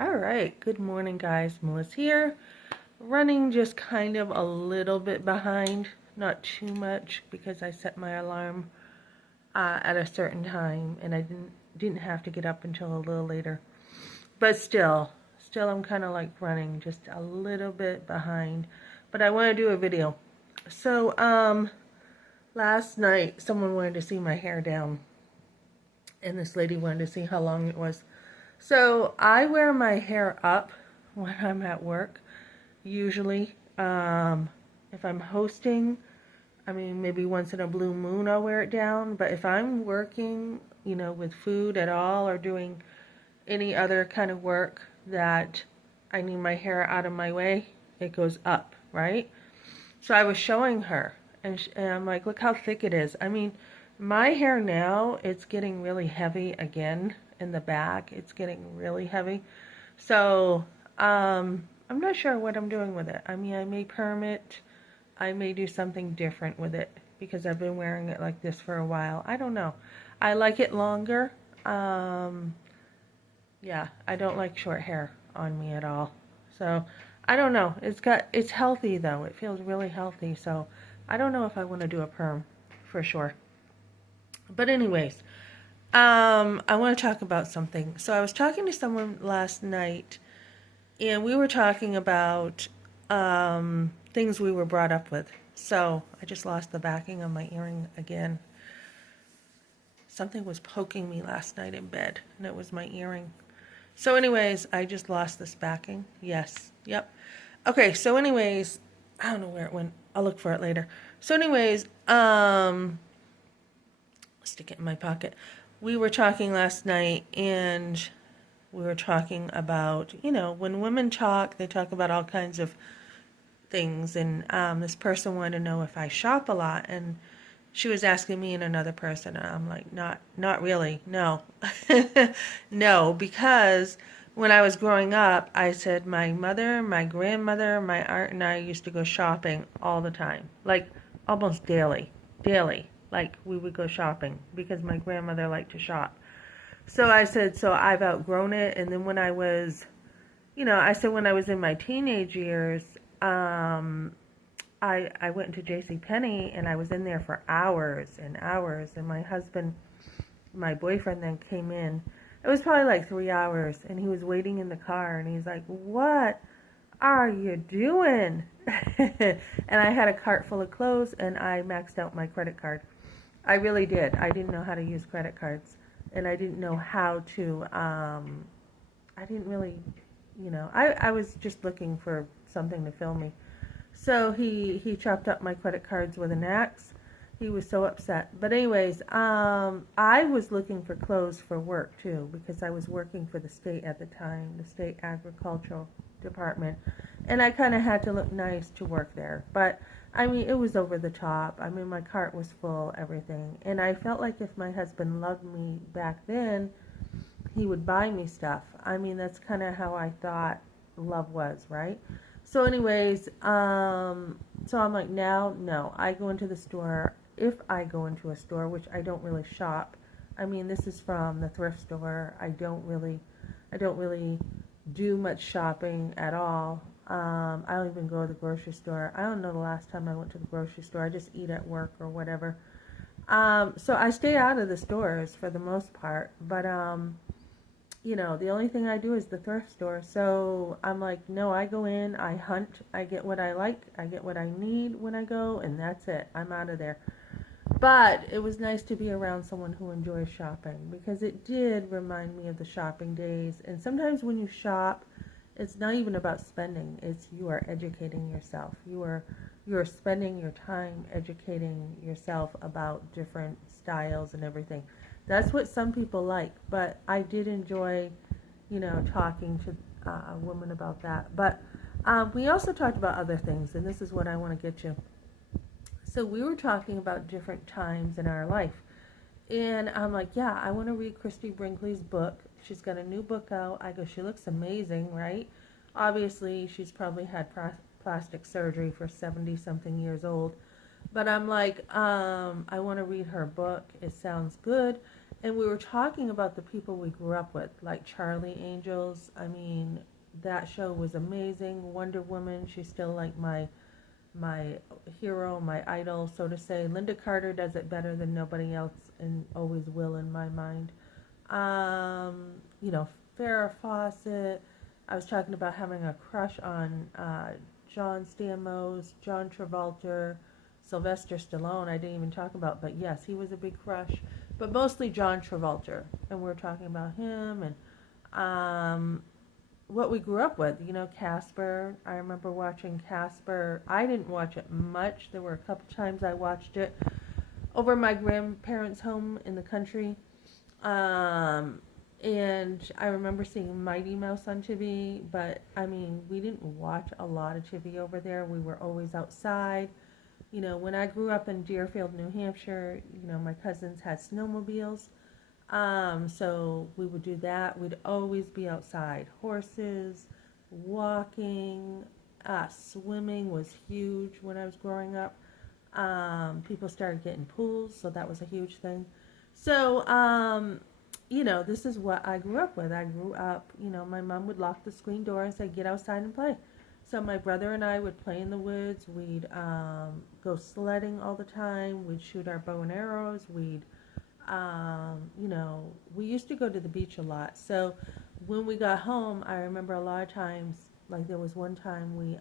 Alright, good morning guys, Melissa here. Running just kind of a little bit behind, not too much because I set my alarm at a certain time and I didn't have to get up until a little later. But still I'm kind of like running just a little bit behind. But I want to do a video. So, last night someone wanted to see my hair down and this lady wanted to see how long it was. So I wear my hair up when I'm at work, usually. If I'm hosting, I mean, maybe once in a blue moon I'll wear it down. But if I'm working, with food at all or doing any other kind of work that I need my hair out of my way, it goes up, right? So I was showing her, and I'm like, look how thick it is. I mean, my hair now, it's getting really heavy again in the back. It's getting really heavy. So, I'm not sure what I'm doing with it. I mean, I may perm it. I may do something different with it because I've been wearing it like this for a while. I don't know. I like it longer. Um, yeah, I don't like short hair on me at all. So, I don't know. It's healthy though. It feels really healthy. So, I don't know if I want to do a perm for sure. But anyways, I want to talk about something. So I was talking to someone last night, and we were talking about things we were brought up with. So I just lost the backing of my earring again. Something was poking me last night in bed, and it was my earring. So, anyways, I just lost this backing. Yes. Yep. Okay. So, anyways, I don't know where it went. I'll look for it later. So, anyways, stick it in my pocket. We were talking last night, and we were talking about, when women talk, they talk about all kinds of things. And this person wanted to know if I shop a lot, and she was asking me and another person, and I'm like, not really, no, no, because when I was growing up, I said my mother, my grandmother, my aunt, and I used to go shopping all the time, like almost daily. Like we would go shopping because my grandmother liked to shop. So I said, so I've outgrown it. And then when I was, I said when I was in my teenage years, um, I went to J.C. Penney and I was in there for hours and hours. And my husband, my boyfriend, then came in. It was probably like 3 hours, and he was waiting in the car, and he's like, "What are you doing?" And I had a cart full of clothes, and I maxed out my credit card. I really did. I didn't know how to use credit cards, and I didn't know how to. I didn't really, I was just looking for something to fill me. So he chopped up my credit cards with an axe. He was so upset. But anyways, I was looking for clothes for work too because I was working for the state at the time, the state agricultural department, and I kind of had to look nice to work there. But I mean, it was over the top. I mean, my cart was full, everything, and I felt like if my husband loved me back then, he would buy me stuff. I mean, that's kind of how I thought love was, right? So, anyways, so I'm like, now, no, I go into the store. If I go into a store, which I don't really shop, I mean, this is from the thrift store. I don't really do much shopping at all. I don't even go to the grocery store. I don't know the last time I went to the grocery store. I just eat at work or whatever. So I stay out of the stores for the most part, but the only thing I do is the thrift store. So I'm like, no, I go in, I hunt, I get what I like, I get what I need when I go, and that's it. I'm out of there. But it was nice to be around someone who enjoys shopping because it did remind me of the shopping days. And sometimes when you shop, it's not even about spending. It's you are educating yourself. You are spending your time educating yourself about different styles and everything. That's what some people like, but I did enjoy, talking to a woman about that. But we also talked about other things, and this is what I want to get you. So we were talking about different times in our life. And I'm like, yeah, I want to read Christy Brinkley's book. She's got a new book out. I go, she looks amazing, right? Obviously, she's probably had plastic surgery for 70 something years old. But I'm like, I want to read her book. It sounds good. And we were talking about the people we grew up with, like Charlie Angels. I mean, that show was amazing. Wonder Woman, she's still like my hero, my idol, so to say. Linda Carter does it better than nobody else and always will in my mind. You know, Farrah Fawcett. I was talking about having a crush on John Stamos, John Travolta, Sylvester Stallone. I didn't even talk about, but yes, he was a big crush. But mostly John Travolta, and we are talking about him and what we grew up with. You know, Casper. I remember watching Casper. I didn't watch it much. There were a couple times I watched it over my grandparents' home in the country. Um, and I remember seeing Mighty Mouse on TV, but I mean, we didn't watch a lot of TV over there. We were always outside. You know, when I grew up in Deerfield, New Hampshire, you know, my cousins had snowmobiles. So we would do that. We'd always be outside. Horses, walking, swimming was huge when I was growing up. People started getting pools, so that was a huge thing. So, you know, this is what I grew up with. I grew up, you know, my mom would lock the screen door and say, get outside and play. So my brother and I would play in the woods. We'd go sledding all the time. We'd shoot our bow and arrows. We'd, you know, we used to go to the beach a lot. So when we got home, I remember a lot of times, like there was one time we,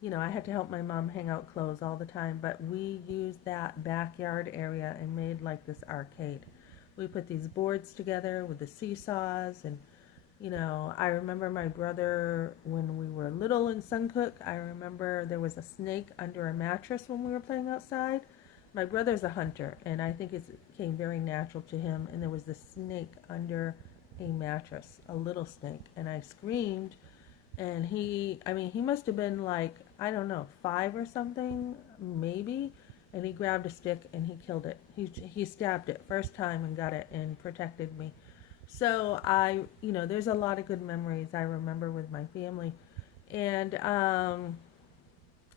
you know, I had to help my mom hang out clothes all the time, but we used that backyard area and made like this arcade. We put these boards together with the seesaws and, you know, I remember my brother when we were little in Suncook. I remember there was a snake under a mattress when we were playing outside. My brother's a hunter, and I think it came very natural to him. And there was this snake under a mattress, a little snake, and I screamed. And I mean, he must have been like, I don't know, 5 or something, maybe. And he grabbed a stick and he killed it. He stabbed it first time and got it and protected me. So you know, there's a lot of good memories I remember with my family. And I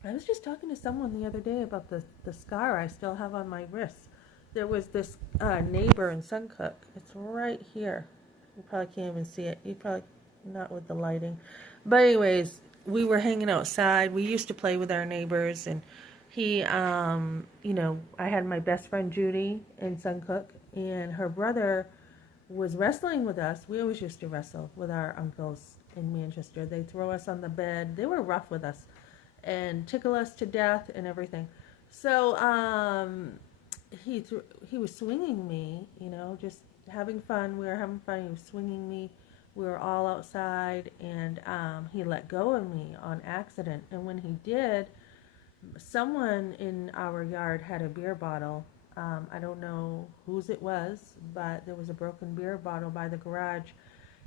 was just talking to someone the other day about the scar I still have on my wrist. There was this neighbor in Suncook. It's right here. You probably can't even see it. You probably not with the lighting. But anyways, we were hanging outside. We used to play with our neighbors, and he, you know, I had my best friend Judy in Suncook, and her brother was wrestling with us. We always used to wrestle with our uncles in Manchester. They'd throw us on the bed. They were rough with us and tickle us to death and everything. So he was swinging me, you know, just having fun. We were having fun. He was swinging me. We were all outside, and he let go of me on accident. And when he did, someone in our yard had a beer bottle. I don't know whose it was, but there was a broken beer bottle by the garage,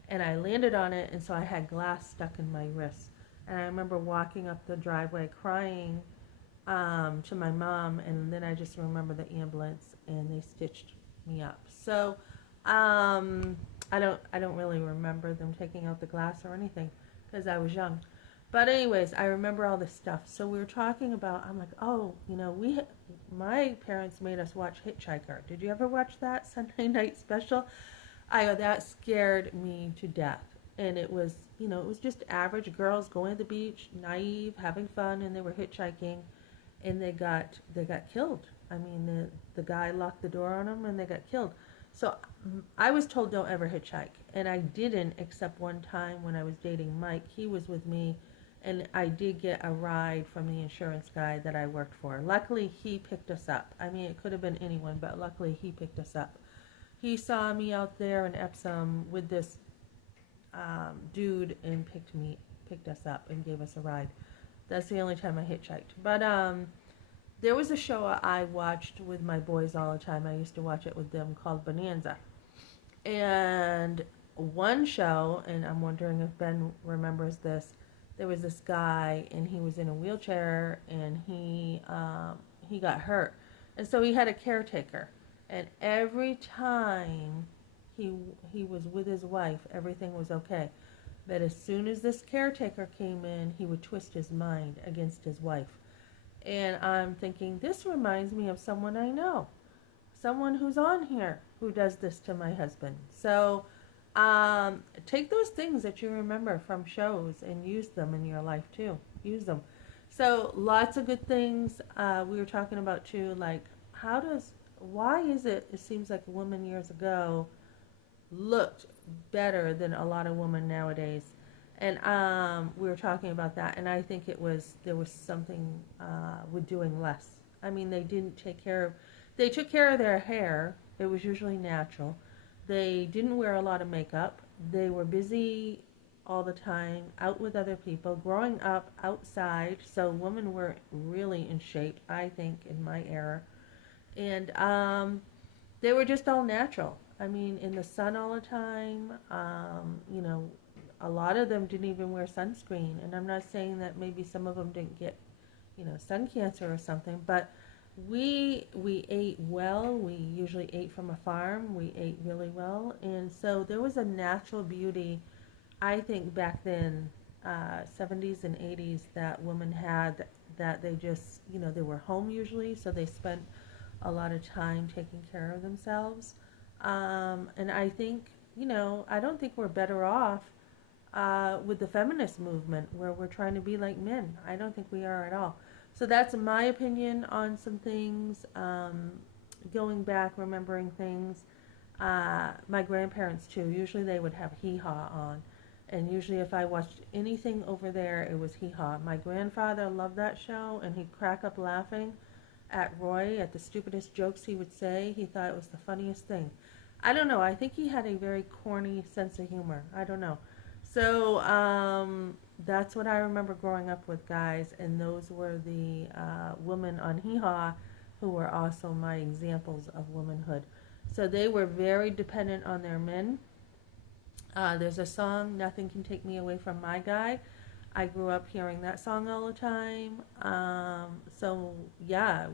and I landed on it, and so I had glass stuck in my wrist. And I remember walking up the driveway crying to my mom, and then I just remember the ambulance, and they stitched me up. So I don't really remember them taking out the glass or anything because I was young. But anyways, I remember all this stuff. So we were talking about, I'm like, oh, you know, my parents made us watch Hitchhiker. Did you ever watch that Sunday night special? That scared me to death. And it was, you know, it was just average girls going to the beach, naive, having fun, and they were hitchhiking, and they got killed. I mean, the guy locked the door on them, and they got killed. So I was told don't ever hitchhike, and I didn't, except one time when I was dating Mike. He was with me, and I did get a ride from the insurance guy that I worked for. Luckily, he picked us up. I mean, it could have been anyone, but luckily he picked us up. He saw me out there in Epsom with this dude and picked us up and gave us a ride. That's the only time I hitchhiked. But there was a show I watched with my boys all the time. I used to watch it with them, called Bonanza. And one show, and I'm wondering if Ben remembers this, there was this guy, and he was in a wheelchair, and he got hurt. And so he had a caretaker. And every time he was with his wife, everything was okay. But as soon as this caretaker came in, he would twist his mind against his wife. And I'm thinking, this reminds me of someone I know. someone who's on here who does this to my husband. So take those things that you remember from shows and use them in your life too. Use them. So lots of good things. We were talking about too, like why is it seems like women years ago looked better than a lot of women nowadays. And we were talking about that, and I think there was something with doing less. I mean, they took care of their hair. It was usually natural. They didn't wear a lot of makeup. They were busy all the time, out with other people, growing up outside. So women were really in shape, I think, in my era. And they were just all natural. I mean, in the sun all the time. A lot of them didn't even wear sunscreen. And I'm not saying that maybe some of them didn't get, sun cancer or something, but we ate well. We usually ate from a farm. We ate really well, and so there was a natural beauty, I think, back then, 70s and 80s, that women had, that they just, they were home usually, so they spent a lot of time taking care of themselves. And I think, I don't think we're better off with the feminist movement where we're trying to be like men. I don't think we are at all. So that's my opinion on some things. Going back, remembering things. My grandparents too. Usually they would have Hee Haw on. And usually if I watched anything over there, it was Hee Haw. My grandfather loved that show, and he'd crack up laughing at Roy, at the stupidest jokes he would say. He thought it was the funniest thing. I don't know. I think he had a very corny sense of humor. I don't know. So that's what I remember growing up with, guys, and those were the women on Hee Haw who were also my examples of womanhood. So they were very dependent on their men. There's a song, Nothing Can Take Me Away From My Guy. I grew up hearing that song all the time. So yeah,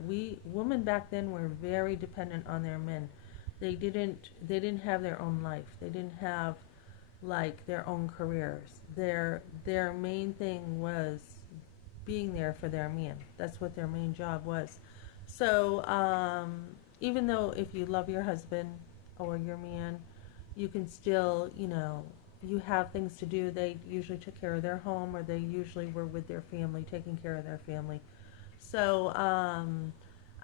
women back then were very dependent on their men. They didn't have their own life. They didn't have like their own careers. Their main thing was being there for their man. That's what their main job was. So even though if you love your husband or your man, you can still, you have things to do. They usually took care of their home, or they usually were with their family, taking care of their family. So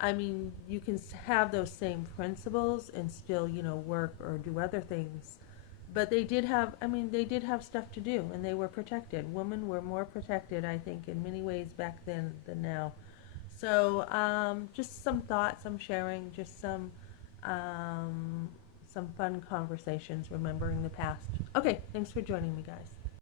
I mean, you can have those same principles and still, work or do other things. But they did have stuff to do, and they were protected. Women were more protected, I think, in many ways back then than now. So just some thoughts I'm sharing, just some fun conversations, remembering the past. Okay, thanks for joining me, guys.